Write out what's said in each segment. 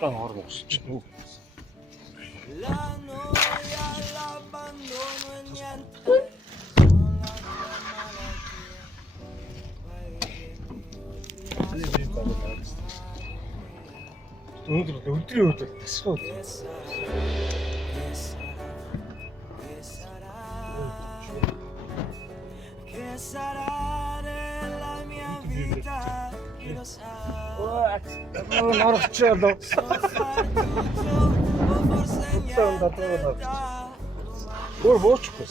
Удаан хор босч. Өдрийн үед тасгал. Нарчаалаа. Өөр боочихгүй.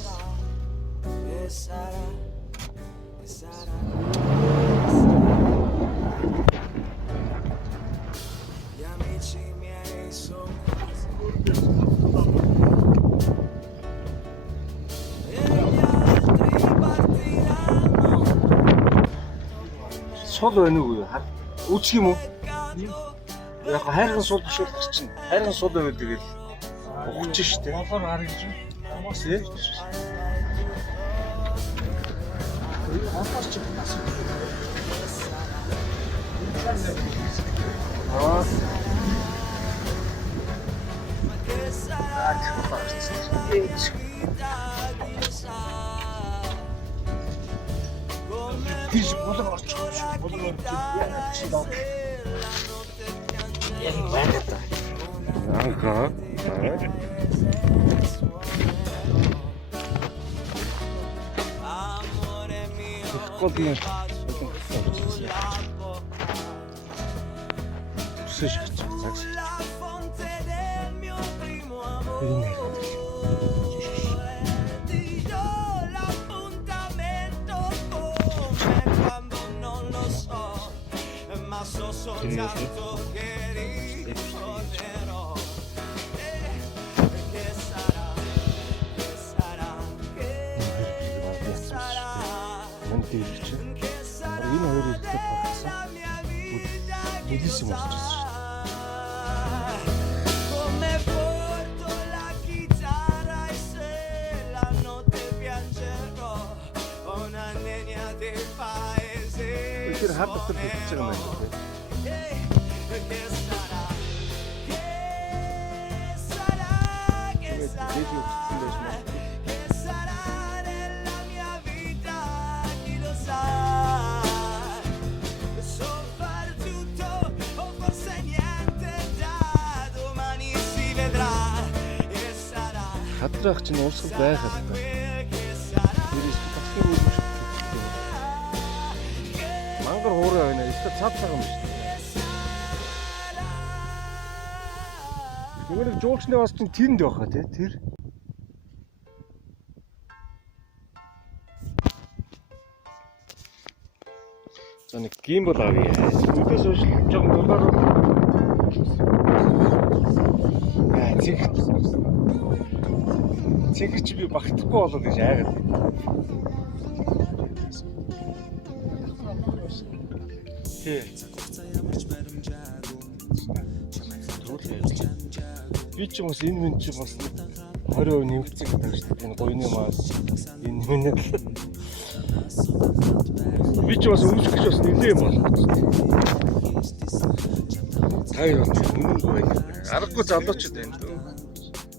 Сул байна уу? Үүсэх юм уу? Яг хайрхан сул биш бол чинь. Хайрхан сул байвал тэгэл ухаж штэ. Болоор харагдаж байна. Хамаас ээ. Хамаас ч бас. Аа. Тийш болоо орчих. Болоо яа чи даа. Яг байна та. Анха. Кодны. Слышь, загс. Энэ хоёрыг ихэд тоглосон. Бүдис юм болчихсон шүү дээ. Тэр хар дотор бичиж байгаа юм байна. Хатрах чинь уусгал байхад та. Тэрээс тасгийн үйл шүү. Мангар хуурай байна. Эсвэл цав цаг юм шүү. Тэгвэл жуулчны бас чинь тэрэнд байхаа тий тэр. За нэг геймбол авъя. Үдээс ууш жоохон дулаар. Цэгч би багтахгүй болоо гэж айгаад. Тий. Би ч бас энэ минь ч бас 20% нэмэгдсэн гэдэг шүү дээ. Энэ гойны маас энэ минь. Би ч бас өмсөх гэж бас нэлээ юм байна. Таяа үнэн байна. Аргагүй залуучууд байна дөө.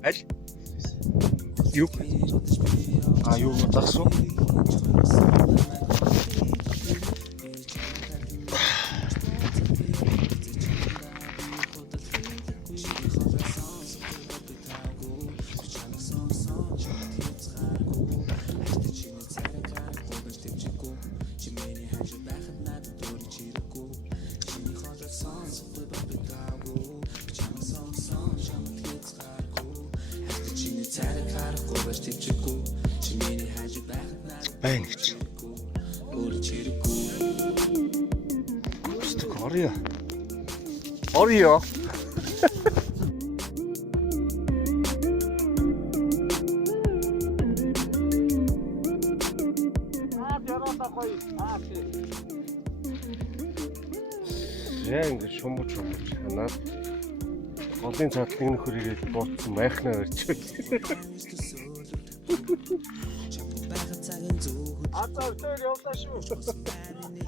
Аль юу? А юу загсуу? Байна гэж. Орё. Орё. Яа ингэ шумууч ханаад голын цаадлын нөхөр ирээд бууцсан майхнаа өрчөө. Атаа өдөр явлаа шүү.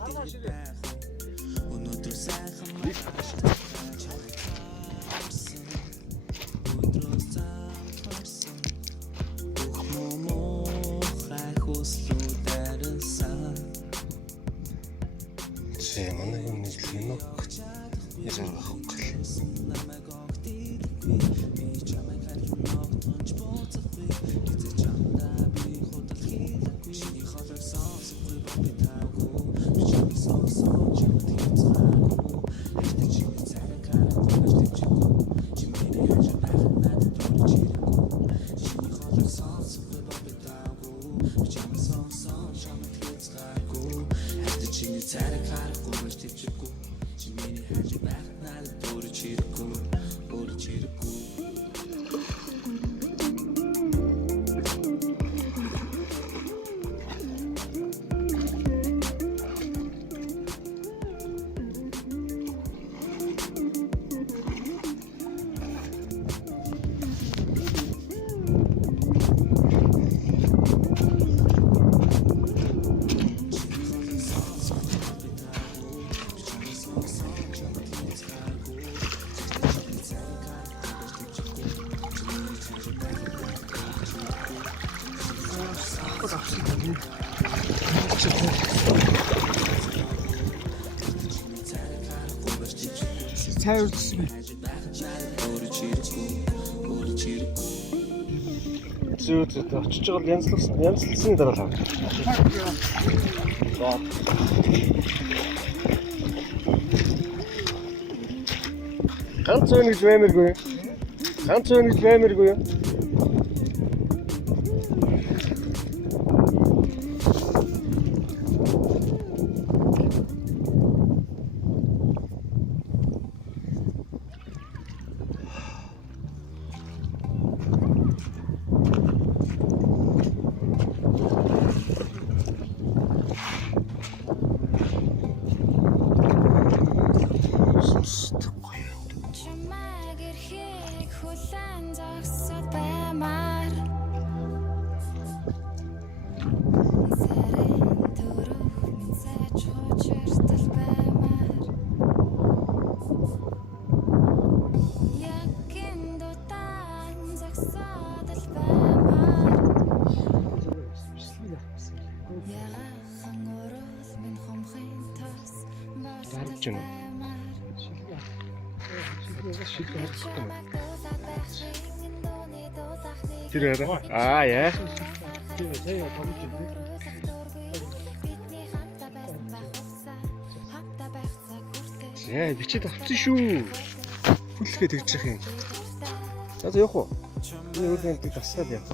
Аргаш ирээ. Өнөөдөр сайхан Sì, ma non è un islino. Io sono la цай үрдсэн. Зөө очиж байгаа янзлсан дараа л. За. Ганц өнөж баймиргүй. Ганц өнөж баймиргүй. Гарч байна. Тэр яа? Аа яа. Яа, бичээд авчихсан шүү. Хүлэхэд тэгж явах юм. За явах уу? Би өөрөнд тасгаад яа.